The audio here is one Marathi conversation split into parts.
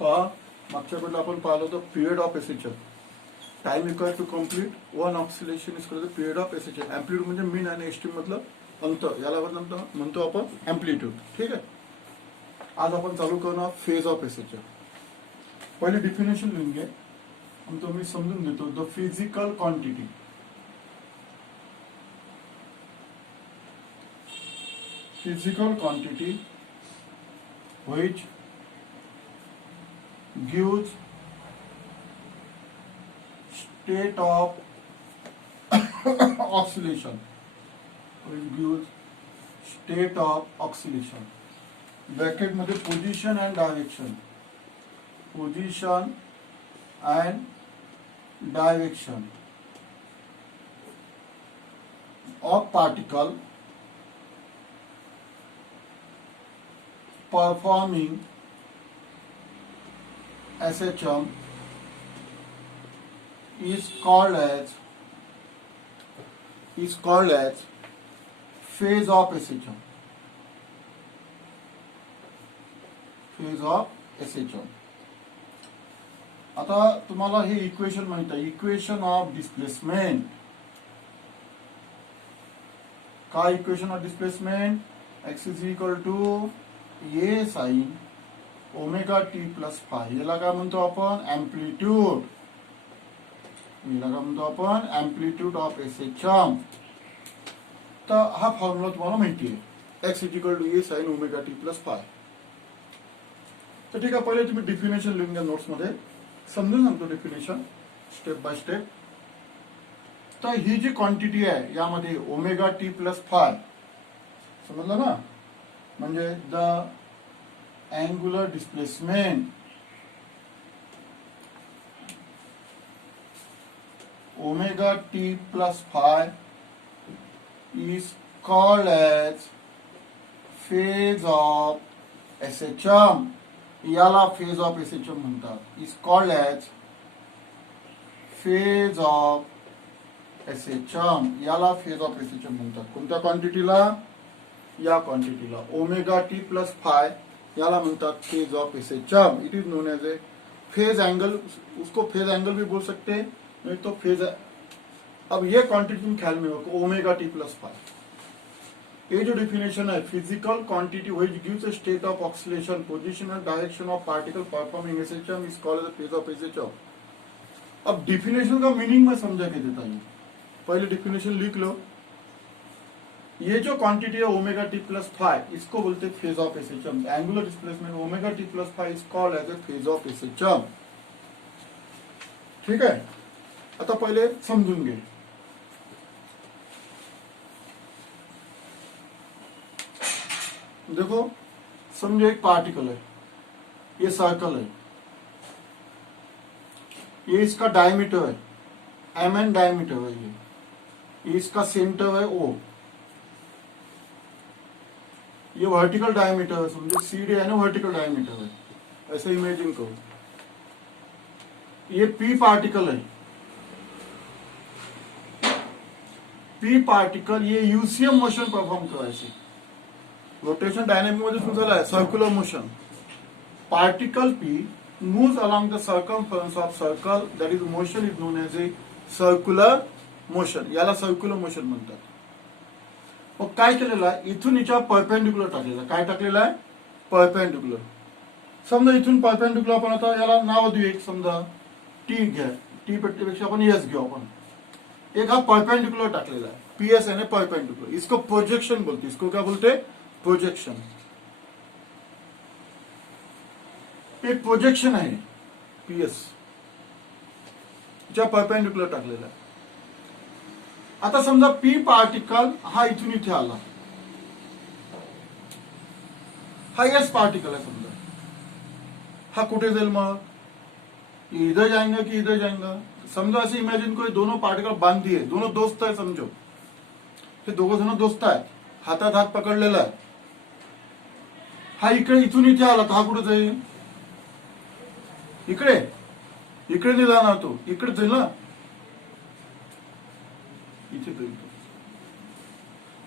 पहा मागच्या वेळेला आपण पाहिलं होतं period of SHM. Time required to complete one oscillation is called the period of SHM. Amplitude म्हणजे मीन आणि एस्टिम मधलं अंतर, याला म्हणतो आपण अँप्लिट्यूड. ठीक आहे. आज आपण चालू करणार फेज ऑफ एसएचएल. पहिले डिफिनेशन लिहून घे आणि तो मी समजून देतो. The physical quantity which gives state of oscillation, bracket मध्ये position and direction of particle performing SHM is called as phase of SHM. आता तुम्हाला हे इक्वेशन माहित आहे. Equation of displacement. काय equation of displacement? x is equal to a sin omega T plus phi. याला काय म्हणतो आपण? अँप्लिट्यूड. Amplitude of SHM. तर हा फॉर्म्युला तुम्हाला माहिती आहे. x is equal to A sine omega T plus phi. तर ठीक आहे, पहिले तुम्ही डिफिनेशन लिहून घ्या नोट्स मध्ये. समजून सांगतो डिफिनेशन स्टेप बाय स्टेप. तर ही जी क्वांटिटी आहे यामध्ये ओमेगा टी प्लस फाय, समजलं ना? म्हणजे the angular displacement omega T plus phi is called as phase of SHM. याला फेज ऑफ एसएचएम म्हणतात. Is called as phase of SHM. याला फेज ऑफ एसएचएम म्हणतात. कोणत्या क्वांटिटीला? या क्वांटिटीला ओमेगा टी प्लस फाय याला म्हणतात phase of SHM. It is known as a phase angle. उसको फेज एंगल भी बोल सकते हैं, नहीं तो फेज. अब ये क्वांटिटी तुम ख्याल में रखो, ओमेगा टी प्लस फाय. ये जो डिफिनेशन है, physical quantity which gives a state of oscillation, position end direction of particle performing SHM is called the phase of SHM. अब डिफिनेशन का मीनिंग मैं समझा के देता हूं. पहले डिफिनेशन लिख लो. ये जो क्वांटिटी है ओमेगा टी प्लस फाय, इसको बोलते हैं phase of SHM. Angular displacement omega T plus phi is called as a phase of SHM. ठीक है. आता पहिले समजून घे. देखो, समझो एक पार्टिकल है, ये सर्कल है, ये इसका डायमीटर है, mn डायमीटर है. ये इसका सेंटर है O. ये वर्टिकल डायमीटर है, समझो CD है ना, वर्टिकल डायमीटर है. ऐसे इमेजिन करो. ये P पार्टिकल है. P पार्टिकल ये यूसीएम मोशन परफॉर्म करायचे. रोटेशन डायनामिक मध्ये सुरू झाला आहे circular motion. Particle P moves along the circumference of circle, that is motion is known as a circular motion. याला सर्क्युलर मोशन म्हणतात. मग काय केलेलं आहे, इथून हिच्या परपेंडिक्युलर टाकलेलं. काय टाकलेलं आहे? परपेंडिक्युलर. समजा इथून परपेंडिक्युलर आपण आता याला नाव देऊ. एक समजा टी घ्या. टी पेक्षा आपण एस घेऊ. आपण एक हा परपेंडिक्युलर टाकलेला आहे. पीएस यानी परपेंडिक्युलर. इसको प्रोजेक्शन बोलते. इसको क्या बोलते? प्रोजेक्शन. एक प्रोजेक्शन आहे पीएस, ज्या परपेंडिक्युलर टाकलेला आहे. आता समजा पी पार्टिकल हा इथून इथे आला. हा एस पार्टिकल है. समजा हा कुठे जाईल मग? इधर जाएंगे कि इधर जाएंगे? समजा ऐसे इमेजिन को, दोनों पार्टिकल बांध दिए, दोनों दोस्त है. समझो हे दोघं जण दोस्त आहेत. हातात हात पकडलेला आहे. हा इकडे इथून इथे आला तर हा कुठे जाईल? इकडे. इकडे नहीं जाना तो, इकडे जाईल ना. इथे जाईल तो.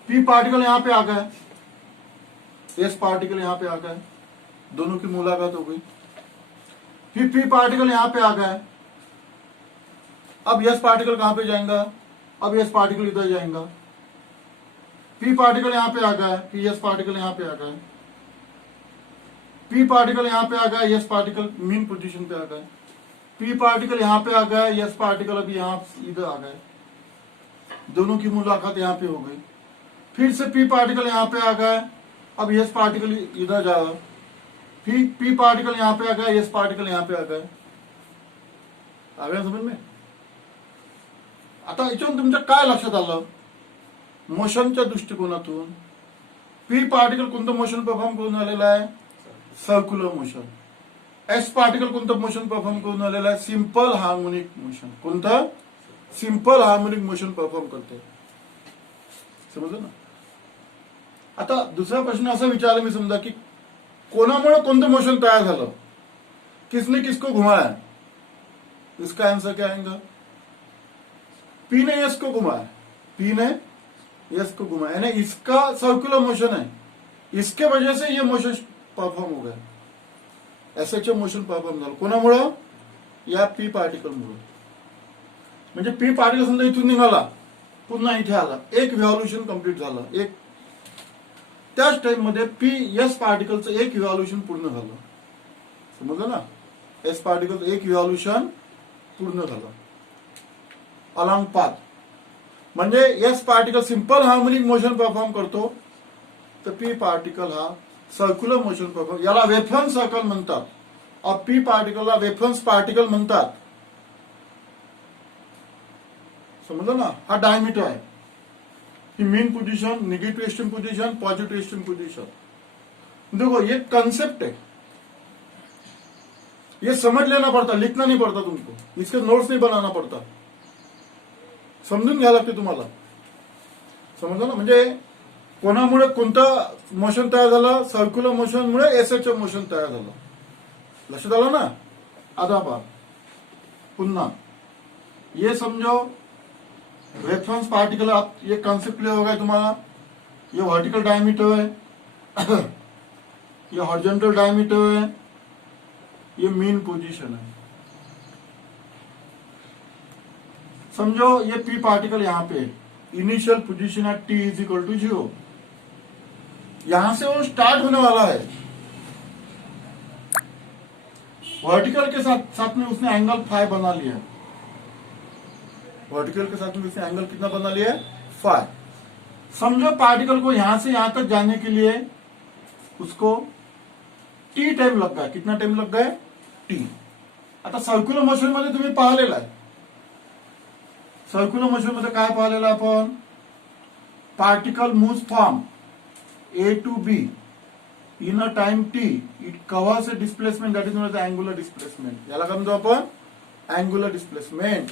पी पार्टिकल यहां पे आ गया, एस पार्टिकल यहां पे आ गया. दोनों की मुलाकात हो गई. फिर पी पार्टिकल यहां पे आ गया, अब यस पार्टिकल कहां पे जाएगा, अब यस पार्टिकल इधर जाएगा, पी पार्टिकल यहां पे आ गया, फिर यस पार्टिकल यहां पे आ गया, पी पार्टिकल यहां पे आ गया, यस पार्टिकल मीन पोजीशन पे आ गया, पी पार्टिकल यहां पे आ गया, यस पार्टिकल अभी यहां इधर आ गए, दोनों की मुलाकात यहां पे हो गई, फिर से पी पार्टिकल यहां पे आ गया, अब यस पार्टिकल इधर जा रहा, फिर पी पार्टिकल यहां पे आ गया, यस पार्टिकल यहां पे आ गया, आ गया समझ में? आता याच्यावरून तुमच्या काय लक्षात आलं, मोशनच्या दृष्टिकोनातून पी पार्टिकल कोणतं मोशन परफॉर्म करून आलेलं आहे, सर्क्युलर मोशन. एस पार्टिकल कोणतं मोशन परफॉर्म करून आलेलं आहे, सिंपल हार्मोनिक मोशन. कोणतं? सिंपल हार्मोनिक मोशन परफॉर्म करते. समजलं ना? आता दुसरा प्रश्न असा विचारला मी, समजा की कोणामुळे कोणतं मोशन तयार झालं, किसने किसको घुमाया, इसका आंसर क्या आएगा? पी ने यस को घुमाया, पी ने यस को घुमाया, यानी इसका सर्कुलर मोशन है, इसके वजह से ये मोशन परफॉर्म हो गया, एसएचओ मोशन परफॉर्म झालं. कोणामुळं? या पी पार्टिकल मुळे. म्हणजे पी पार्टिकल समजा इथून निघाला, पुन्हा इथे आला, एक इव्हॉल्युशन कंप्लीट झालं, एक त्याच टाइम मध्ये पी एस पार्टिकलचं एक इव्हॉल्युशन पूर्ण झालं. समजलं ना? एस पार्टिकल एक इव्हॉल्युशन पूर्ण झालं अलॉंग पाथ. म्हणजे S particle simple harmonic motion perform करतो, तर पी पार्टिकल हा सर्क्युलर मोशन परफॉर्म, याला वेफरन्स सर्कल म्हणतात, और पी पार्टिकलला वेफरन्स पार्टिकल म्हणतात. समजलं ना? हा डायमीटर आहे, ही mean position, negative extreme position, positive extreme position. देखो ये कंसेप्ट है, ये समझ लेना पड़ता, लिखना नहीं पड़ता तुमको, इसके नोट्स नहीं बनाना पड़ता, समजून घ्यायला लागते तुम्हाला. समजलं ना? म्हणजे कोणामुळे कोणतं मोशन तयार झालं, सर्क्युलर मोशन मुळे एसएचओ मोशन तयार झालं. लक्षात आलं ना? आता पहा पुन्हा, ये समझो रेफरेंस पार्टिकल, आप ये कॉन्सेप्ट क्लियर हो गया तुम्हारा. ये वर्टिकल डायमीटर है, ये हॉरिजॉन्टल डायमीटर है, ये मीन पोजीशन है. समझो ये पी पार्टिकल यहां पे, इनिशियल पोजीशन है टी इज इक्वल टू 0, यहां से वो स्टार्ट होने वाला है. वर्टिकल के साथ में उसने एंगल फाई बना लिया, वर्टिकल के साथ में उसने एंगल कितना बना लिया है, फाई. समझो पार्टिकल को यहां से यहां तक जाने के लिए उसको टी टाइम लग गया. कितना टाइम लग गया? टी. आता सर्क्युलर मोशन मध्ये तुम्ही पाहिलेला आहे, सर्क्युलर मोशन मध्ये काय पाहिलेलं आपण, particle moves from A to B in a time T, it covers a displacement that is known as angular displacement. याला काय म्हणतो आपण? Angular displacement.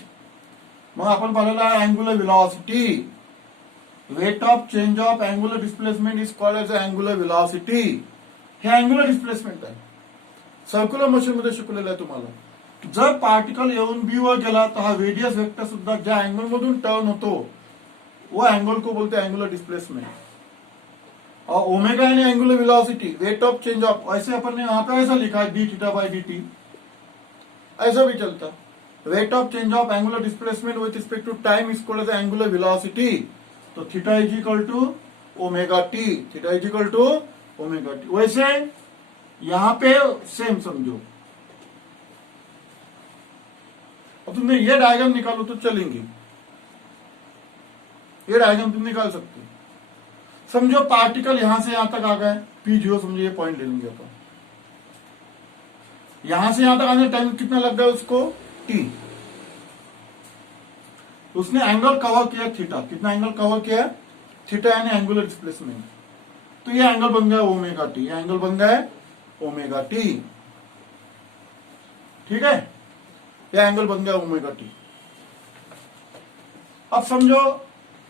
मग आपण पाहिलेला आहे angular velocity, rate of change of angular displacement is called as angular velocity. हे अँग्युलर डिस्प्लेसमेंट आहे, सर्क्युलर मोशन मध्ये शिकवलेलं आहे तुम्हाला. जर पार्टिकल येऊन बी वर गेला तर हा रेडियस वेक्टर सुद्धा ज्या अँगल मधून टर्न होतो वो एंगल को बोलते हैं एंगुलर डिस्प्लेसमेंट. और ओमेगा यानी angular velocity, rate of change of, ऐसे अपन ने यहाँ पे ऐसा लिखा है d theta by d t, ऐसा भी चलता. Rate of change of angular displacement with respect to time is called as angular velocity. तो theta is equal to omega t, theta is equal to omega t. वैसे यहां पे सेम समझो. अब तुमने ये डायग्राम निकालो तो चलेंगे, ये डायग्राम तुम निकाल सकते हो. समझो पार्टिकल यहां से यहां तक आ गए, पी जीरो समझो, ये पॉइंट ले लेंगे अपन. यहां से यहां तक आने टाइम कितना लग गया उसको, टी. उसने एंगल कवर किया थीटा, कितना एंगल कवर किया, थीटा यानी एंगुलर डिस्प्लेसमेंट. तो ये एंगल बन गया ओमेगा टी, ये एंगल बन गया ओमेगा टी. ठीक है, ये एंगल बन गया ओमेगा टी. अब समझो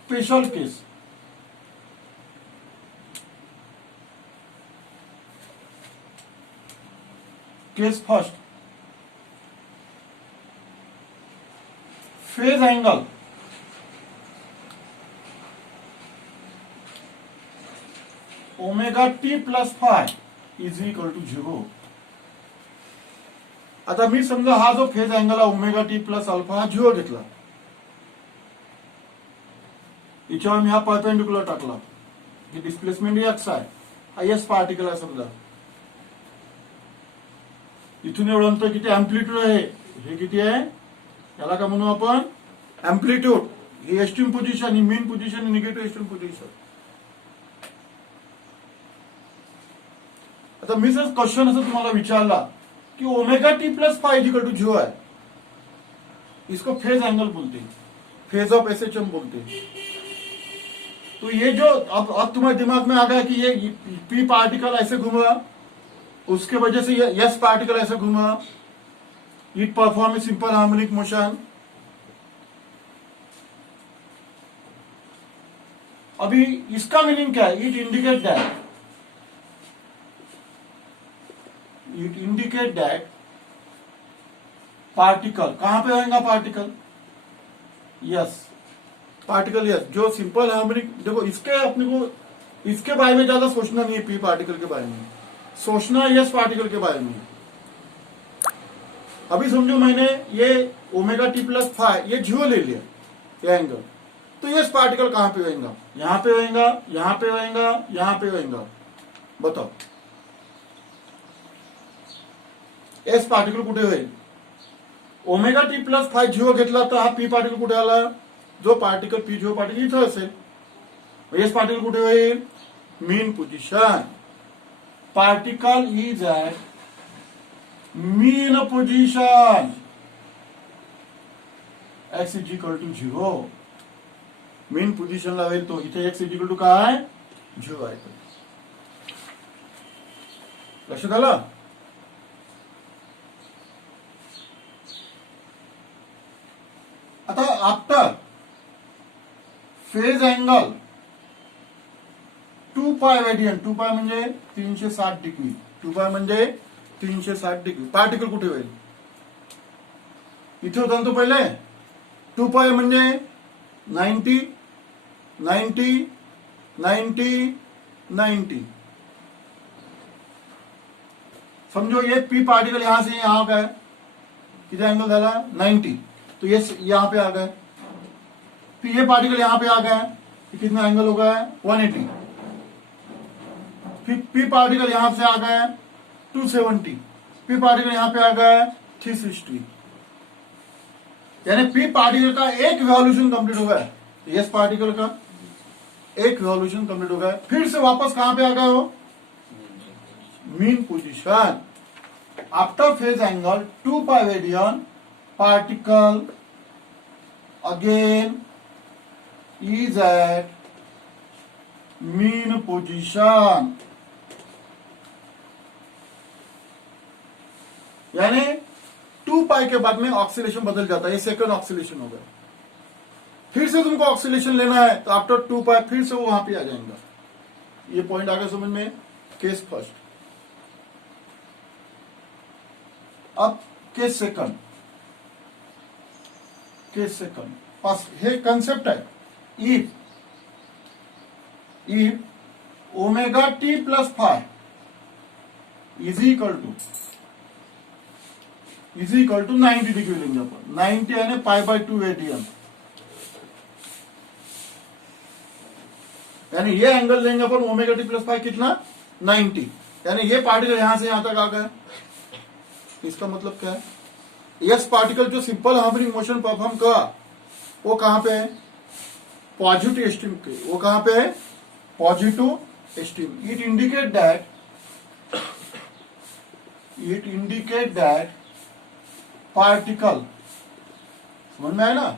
special case, case first, phase angle omega T plus phi is equal to 0. आता मी समजा हा जो फेज अँगल आहे ओमेगा टी प्लस अल्फा हा 0 घेतला, याच्यावर मी हा परपेंडिक्युलर टाकला, ही डिस्प्लेसमेंट एक्स आहे, हा एस पार्टिकल आहे समजा, इथून एवढं अंतर किती अँप्लिट्यूड आहे, हे किती आहे, याला काय म्हणू आपण अँप्लिट्यूड, ही एक्स्ट्रीम पोझिशन, ही mean position, negative extreme position. आता मी जर क्वेश्चन असं तुम्हाला विचारला कि omega T plus phi equal to 0 है, इसको फेज एंगल बोलते हैं, फेज ऑफ एसएचएम बोलते हैं. तो ये जो अब तुम्हारे दिमाग में आ गया कि ये पी पार्टिकल ऐसे घूमा, उसके वजह से ये एस पार्टिकल ऐसे घूमा, it perform a simple harmonic motion. अभी इसका मीनिंग क्या है, इट इंडिकेट दैट पार्टिकल कहां पे होगा, पार्टिकल यस, पार्टिकल यस, जो सिंपल हार्मोनिक, देखो इसके अपने को इसके बारे में ज्यादा सोचना नहीं है, पी पार्टिकल के बारे में सोचना है, यस पार्टिकल के बारे में. अभी समझो मैंने ये ओमेगा टी प्लस फाइव ये 0 ले लिया, ये एंगल, तो यस पार्टिकल कहां पे होगा, यहां पे होगा, यहां पे होगा, यहां पे होगा, बताओ एस पार्टिकल कुठे होईल. ओमेगा टी प्लस 5 0 घेतला तर हा पी पार्टिकल कुठे आला, जो पार्टिकल पी 0 पार्टिकल इथं असेल, एस पार्टिकल कुठे होईल, mean position. Particle is at mean position, x is equal to 0, mean पोझिशनला होईल तो, इथे एक्स इज इक्वल टू काय 0 आहे. लक्षात आलं. आता after phase angle 2 pi radian, 2 पाय म्हणजे 360 डिग्री, 2 पाय म्हणजे 360 डिग्री, पार्टिकल कुठे होईल, इथे होता तो पहिले, 2 पाय म्हणजे 90 90 90 90, समझो ये पी पार्टिकल यहां से यहां का है, कितना एंगल डाला 90, तो ये यहां पे आ गए, फिर ये पार्टिकल यहां पे आ गए, तो कितना एंगल हो गया 180, फिर पी पार्टिकल यहां से आ गए 270, पी पार्टिकल यहां पे आ गए 360, यानी पी पार्टिकल का एक रिवॉल्यूशन कंप्लीट हो गया, एस पार्टिकल का एक रिवॉल्यूशन कंप्लीट हो गया, फिर से वापस कहां पे आ गए हो, mean position. After phase angle 2 pi radian, particle again is at mean position, यानी 2 पाई के बाद में ऑक्सीलेशन बदल जाता है, ये सेकंड ऑक्सीलेशन हो गया. फिर से तुमको ऑक्सीलेशन लेना है तो आफ्टर 2 पाई फिर से वो वहां पे आ जाएगा. ये पॉइंट आ गया समझ में. Case first. अब केस सेकंड, केस सेकंड पास हे कॉन्सेप्ट है. If omega T plus 5 is equal to 90 degree लेंगे अपन, 90 यानी पाई बाय 2 रेडियन, यानी ये एंगल लेंगे अपन ओमेगा टी प्लस 5 कितना 90, यानी ये पार्टिकल यहां से यहां तक आ गया. इसका मतलब क्या है, यस पार्टिकल जो सिंपल हार्मोनिक मोशन परफॉर्म का वो कहां पे है, पॉजिटिव एस्ट्रीम के, वो कहां पे है positive extreme. It indicate that particle, समझ में आया ना,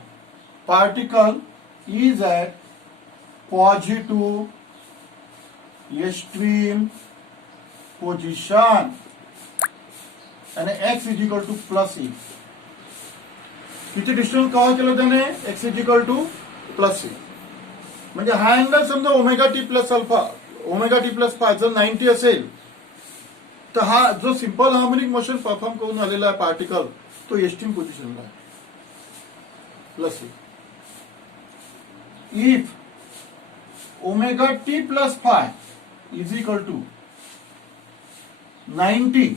particle is at positive extreme position, यानी x is equal to plus e. किती डिस्टन्स कव्हर केलं त्याने, x is equal to plus e. म्हणजे हा अँगल समजा omega T plus alpha, omega T plus 5 जर 90 असेल तर हा जो सिंपल हार्मोनिक मोशन परफॉर्म करून आलेला आहे पार्टिकल तो एक्स्ट्रीम पोझिशनला आहे plus E. If omega T plus 5 is equal to 90,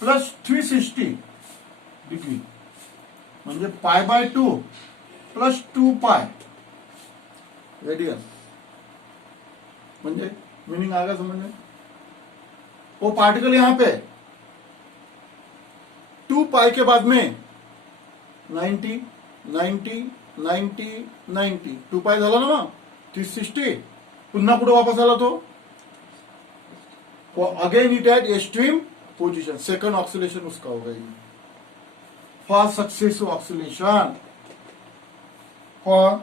plus 360 degree म्हणजे pi bye 2 plus 2 pi radian. म्हणजे मीनिंग आ गया समझ में? वो पार्टिकल यहां पे 2 पाई के बाद में 90 90 90 90 2 पाई झाला ना मग 360 पुन्हा कुठे वापस आला तो again it at extreme position second oscillation उसका हो गई for successive oscillation for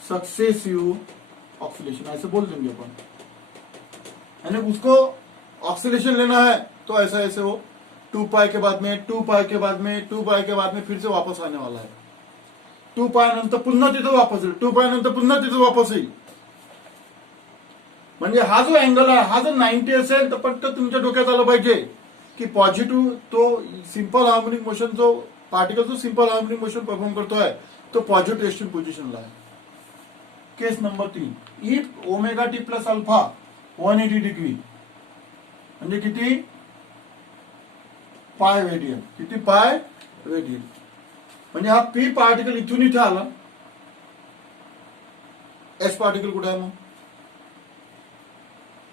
successive oscillation ऐसे बोल देंगे अपन। यानी उसको ऑक्सिलेशन लेना है तो ऐसा ऐसे हो 2 पाई के बाद में 2 पाई के बाद में 2 पाई के बाद में फिर से वापस आने वाला है 2 पाय नंतर पुन्हा तिथं वापस येईल 2 पाय नंतर पुन्हा तिथं वापस येईल। म्हणजे हा जो अँगल आहे हा जर 90 असेल तर पटकन तुमच्या डोक्यात आलं पाहिजे की पॉझिटिव्ह तो सिंपल हार्मोनिक मोशन जो पार्टिकल जो सिंपल हार्मोनिक मोशन परफॉर्म करतोय तो पॉझिटिव्ह रेस्टिंग पोझिशनला आहे। Case number 3 if omega T plus alpha 180 degree म्हणजे किती पाय रेडियन किती पाय रेडियन म्हणजे हा पी पार्टिकल इथून इथे आला एस पार्टिकल कुठे है मग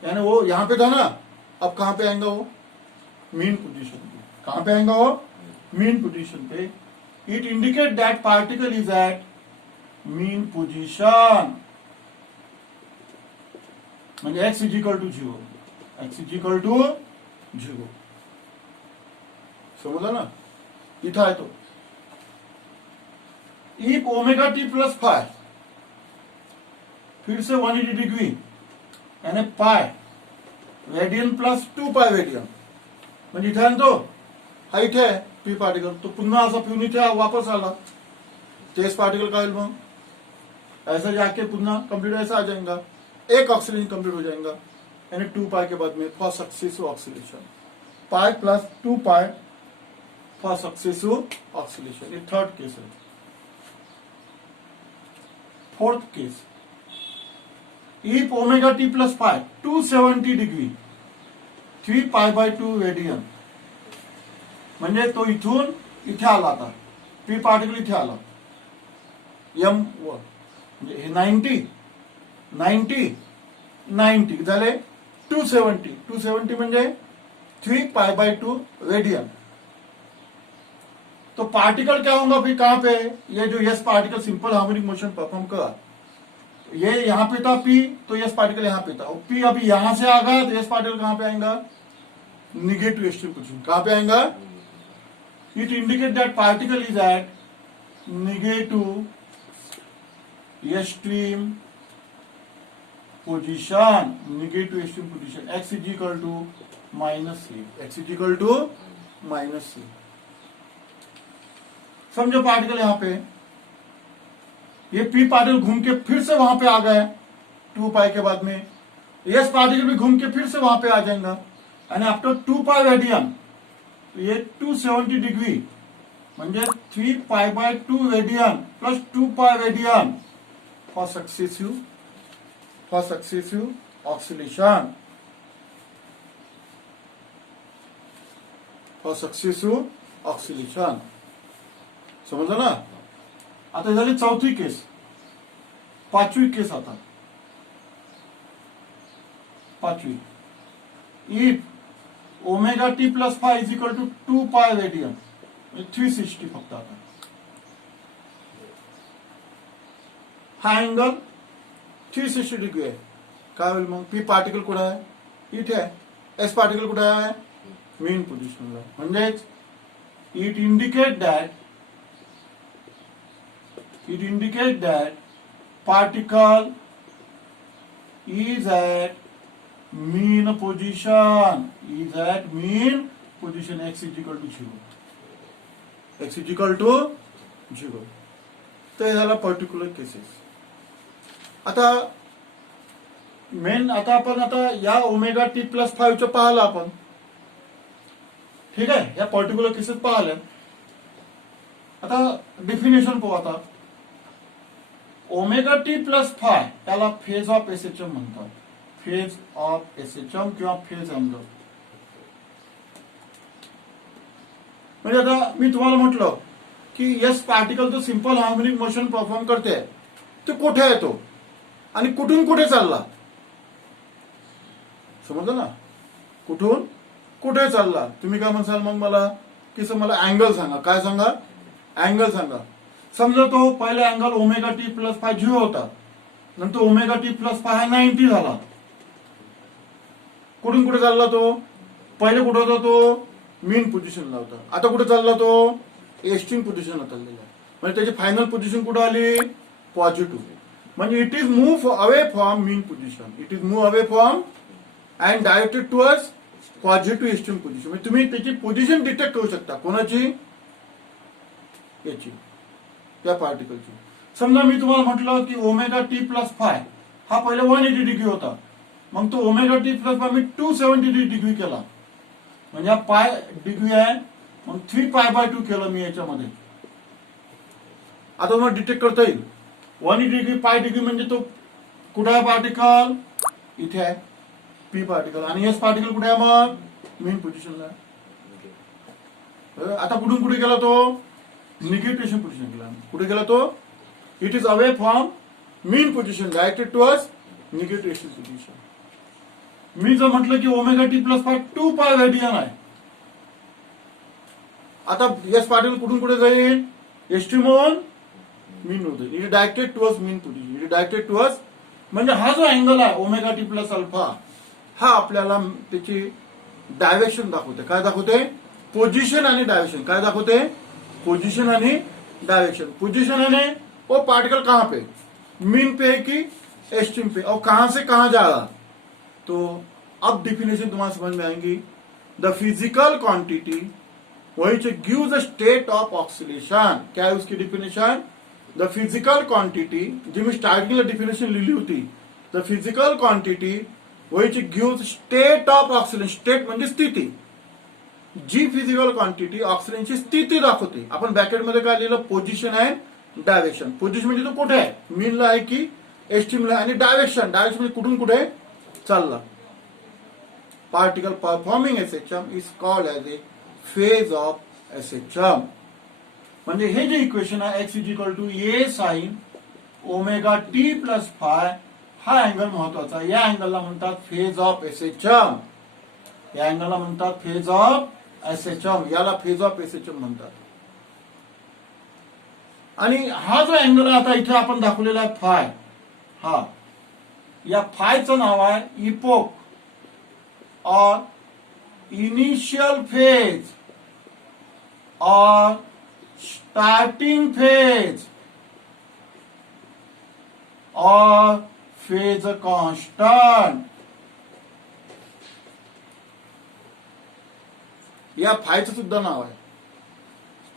यानी वो यहां पे था ना अब कहां पे आएगा वो मीन पोजीशन पे। कहां पे आएगा वो मीन पोजीशन पे। It indicate that particle is at mean position म्हणजे x is equal to 0 x is equal to 0 समझा ना इथं आहे तो। If omega T plus phi फिर से 180 डिग्री यानी pi radian plus 2 pi radian म्हणजे इथे आहे तो हा इथे आहे पी पार्टिकल तो पुन्हा असा पिऊन इथे वापस आला तेज पार्टिकल का होईल मग ऐसा जाके पुन्हा कंप्लीट ऐसा आ जाएगा एक ऑक्सीजन कंप्लीट हो जाएगा यानी 2 पाई के बाद में for successive oscillation pi plus 2 pie for successive oscillation. ये थर्ड केस है। Fourth case if omega T plus pi 270 degree 3 pi by 2 radian म्हणजे तो इथून इथे आला आता पी पार्टिकल इथे आला एम म्हणजे हे 90 90 90 झाले 270 म्हणजे 3 पाई बाय 2 रेडियन। तो पार्टिकल क्या होगा फिर कहां पे ये जो yes particle simple harmonic motion perform कर ये यहां पे था पी तो यस पार्टिकल यहां पे था और पी अभी यहां से आ गया तो यस पार्टिकल कहां पे आएगा निगेटिव एक्सट्रीम पोजीशन। कहां पे आएगा it indicate that particle is at negative extreme position negative extreme position x is equal to -c x is equal to -c। समझो पार्टिकल यहां पे ये पी पार्टिकल घूम के फिर से वहां पे आ गए 2 पाई के बाद में एस पार्टिकल भी घूम के फिर से वहां पे आ जाएगा यानी आफ्टर 2 पाई रेडियन तो ये 270 डिग्री म्हणजे 3 pi by 2 radian plus 2 pi radian for successive oscillation for successive oscillation समजलं ना। आता झाली चौथी केस पाचवी केस आता पाचवी if omega T plus phi is equal to 2 pi radian 360 फक्त आता हा अँगल 360 डिग्री आहे काय होईल मग पी पार्टिकल कुठे आहे इथे आहे एस पार्टिकल कुठे आहे मेन पोझिशनला म्हणजेच it indicate that particle is at mean position x is equal to 0 x is equal to 0 तर झाला पर्टिक्युलर केसेस। आता मेन आता आपण आता या ओमेगा टी प्लस 5 चं पाहिलं आपण ठीक आहे या पर्टिक्युलर केसेस पाहिल्या आता डेफिनेशन पाहू आता ओमेगा टी प्लस 5 त्याला फेज ऑफ एसएचएम म्हणतात फेज ऑफ एसएचएम किंवा फेज अँगल म्हणजे आता मी तुम्हाला म्हटलं की एस पार्टिकल तो सिंपल हार्मोनिक मोशन परफॉर्म करते, तो कुठे आहे तो आणि कुठून कुठे चालला, समजलं ना, कुठून कुठे चालला. तुम्ही काय म्हणसाल मग मला की मला अँगल सांगा. काय सांगा? अँगल सांगा. समजा तो पहिला angle omega T plus five 0 होता, नंतर ओमेगा टी प्लस फाय हा 90 झाला. कुठून कुठे चालला तो? पहिले कुठे होता तो? मीन पोझिशनला होता. आता कुठे चालला तो? एक्स्ट्रीम पोझिशनला चाललेला आहे. म्हणजे त्याची फायनल पोझिशन कुठे आली? पॉझिटिव्ह. म्हणजे it is move away from mean position, it is move away from and directed towards positive extreme position. म्हणजे तुम्ही त्याची पोझिशन डिटेक्ट करू शकता. कोणाची? याची, त्या पार्टिकलची. समजा मी तुम्हाला म्हटलं की ओमेगा टी प्लस फाय हा पहिले 180 डिग्री होता, मग तो ओमेगा टी प्लस फाय मी 270 डिग्री केला, म्हणजे हा पाय डिग्री आहे, मग 3π/2 केलं मी याच्यामध्ये. आता तुम्हाला डिटेक्ट करता येईल 180 डिग्री पाय डिग्री म्हणजे तो कुठे आहे पार्टिकल? इथे आहे पी पार्टिकल. आणि एस पार्टिकल कुठे आहे? मग मेन पोझिशनला. आता कुठून कुठे गेला तो? निगेटिव्ह पोझिशन गेला. कुठे गेला तो? It is away from mean position directed towards negative position. मी जर म्हटलं की omega T plus phi 2π radian आहे, आता एस पार्टिकल कुठून कुठे जाईल? एक्स्ट्रीमहून मीन होते. It directed towards mean position, it directed towards. म्हणजे हा जो अँगल आहे ओमेगा टी प्लस अल्फा, हा आपल्याला त्याची डायरेक्शन दाखवते. काय दाखवते? पोझिशन आणि डायरेक्शन. काय दाखवते? पोझिशन आणि डायरेक्शन. पोझिशन यानी वो पार्टिकल कहां पे, मीन पे की एक्सट्रीम पे, और कहां से कहां जा रहा. तो अब डिफिनेशन तुम्हारा समझ में आएंगी. The physical quantity which gives a state of oscillation. क्या है उसकी डिफिनेशन? द फिजिकल क्वांटिटी, जी मी स्टार्टिंगला डिफिनेशन लिहिली होती, the physical quantity which gives state of oscillation. State म्हणजे स्थिती. जी फिजिकल क्वांटिटी ऑक्सिजनची स्थिती दाखवते. आपण ब्रॅकेटमध्ये काय लिहिलं? पोझिशन आहे, डायरेक्शन. पोझिशन म्हणजे तो कुठे आहे? मीनला आहे की एक्स्ट्रीमला. आणि डायरेक्शन, डायरेक्शन म्हणजे कुठून कुठे चालला. Particle performing SHM is called as a phase of SHM. म्हणजे हे जे इक्वेशन आहे x is equal to A sine omega T plus phi, हा अँगल महत्वाचा. या अँगलला म्हणतात फेज ऑफ एसएचएम. या अँगलला म्हणतात फेज ऑफ एसएचएम. याला फेज ऑफ एसएचएम म्हणतात. आणि हा जो अँगल आता इथे आपण दाखवलेला आहे फाय, हा या फायचं नाव आहे इपोक और इनिशियल फेज और स्टार्टिंग फेज और फेज कांस्टंट. या फायचं सुद्धा नाव आहे.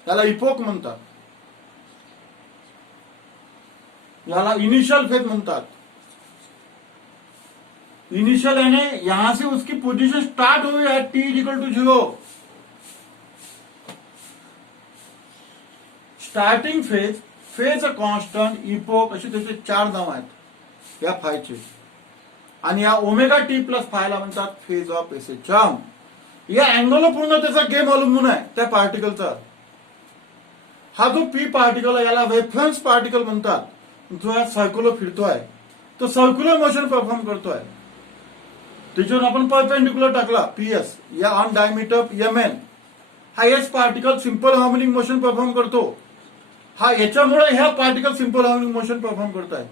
त्याला इपोक म्हणतात, याला इनिशियल फेज म्हणतात. इनिशियल यानी यहां से उसकी पोजीशन स्टार्ट हुई है T equal to 0. Starting phase, phase constant, epoch असे त्याचे 4 नाव आहेत या फायचे. आणि या ओमेगा टी प्लस फायला म्हणतात फेज ऑफ एसएचएम. या अँगल पूर्ण त्याचा गेम अवलंबून आहे त्या पार्टिकलचा. हा जो पी पार्टिकल आहे याला रेफरन्स पार्टिकल म्हणतात. जो या सर्क्युलर फिरतोय तो सर्क्युलर मोशन परफॉर्म करतोय. त्याच्यावर आपण परपेंडिक्युलर टाकला पीएस या ऑन डायमीटर एमएन. हा S particle simple harmonic motion perform करतो. हा याच्यामुळे ह्या particle simple harmonic motion perform करताय.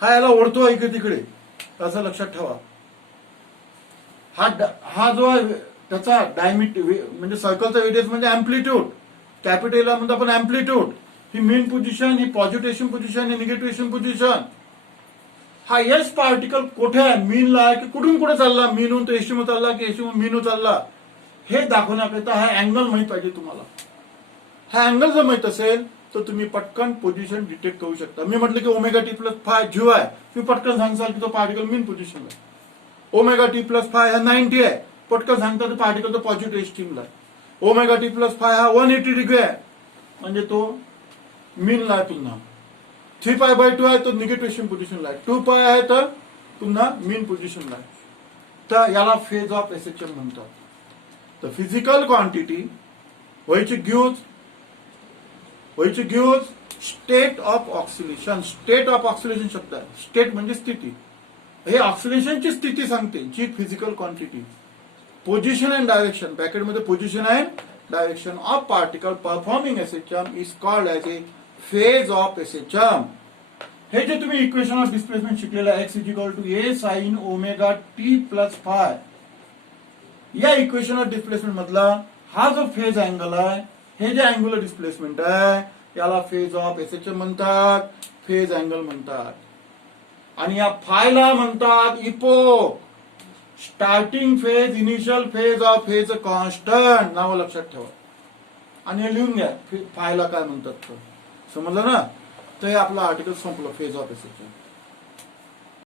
हा याला ओढतो इकडे तिकडे, असं लक्षात ठेवा. हा जो आहे त्याचा डायमीटर म्हणजे सर्कलचा रेडियस म्हणजे अँप्लिट्यूड. कॅपिटलला म्हणतो आपण अँप्लिट्यूड. ही मेन पोझिशन, ही पॉझिटिव्ह पोझिशन, ही निगेटिव्ह पोझिशन. हा एस पार्टिकल कुठे आहे? मीनला आहे की कुठून कुठे चालला? मीनहून तो एस्ट्रीम चालला की एस्ट्रीम मीनहून चालला, हे दाखवण्याकरिता हा अँगल माहित पाहिजे तुम्हाला. हा अँगल जर माहित असेल तर तुम्ही पटकन पोझिशन डिटेक्ट करू शकता. मी म्हटलं की ओमेगा टी प्लस फाय 0 आहे, तुम्ही पटकन सांगसाल की तो पार्टिकल मीन पोझिशनला आहे. ओमेगा टी प्लस फाय हा 90 आहे, पटकन सांगता तो पार्टिकल तो पॉझिटिव्ह एक्स्ट्रीमला आहे. ओमेगा टी प्लस फाय हा 180 डिग्री आहे, म्हणजे तो मीनला आहे. पुन्हा 3π/2 आहे तो निगेटिव्ह पोझिशनला आहे. 2π आहे तर पुन्हा मीन पोझिशनला आहे. तर याला फेज ऑफ एसएचएम म्हणतात. The physical quantity which gives state of oscillation. State of oscillation शब्द आहे. स्टेट म्हणजे स्थिती. हे ऑक्सिलेशनची स्थिती सांगते, जी physical quantity. Position and direction, ब्रॅकेटमध्ये position and direction of particle performing SHM is called as a phase of SHM. हे जे तुम्ही इक्वेशन ऑफ डिस्प्लेसमेंट शिकलेलं आहे, x is equal to A sine omega T plus phi, या इक्वेशन ऑफ डिस्प्लेसमेंट मधला हा जो फेज अँगल आहे, हे जे अँग्युलर डिस्प्लेसमेंट आहे, याला फेज ऑफ एसएचएम म्हणतात, फेज अँगल म्हणतात. आणि या फायला म्हणतात epoch. Starting phase, initial phase of phase constant, नाव लक्षात ठेवा आणि हे लिहून घ्या फायला काय म्हणतात. समजलं ना? तर हे आपलं आर्टिकल संपलं, फेज ऑफ एसएचएम.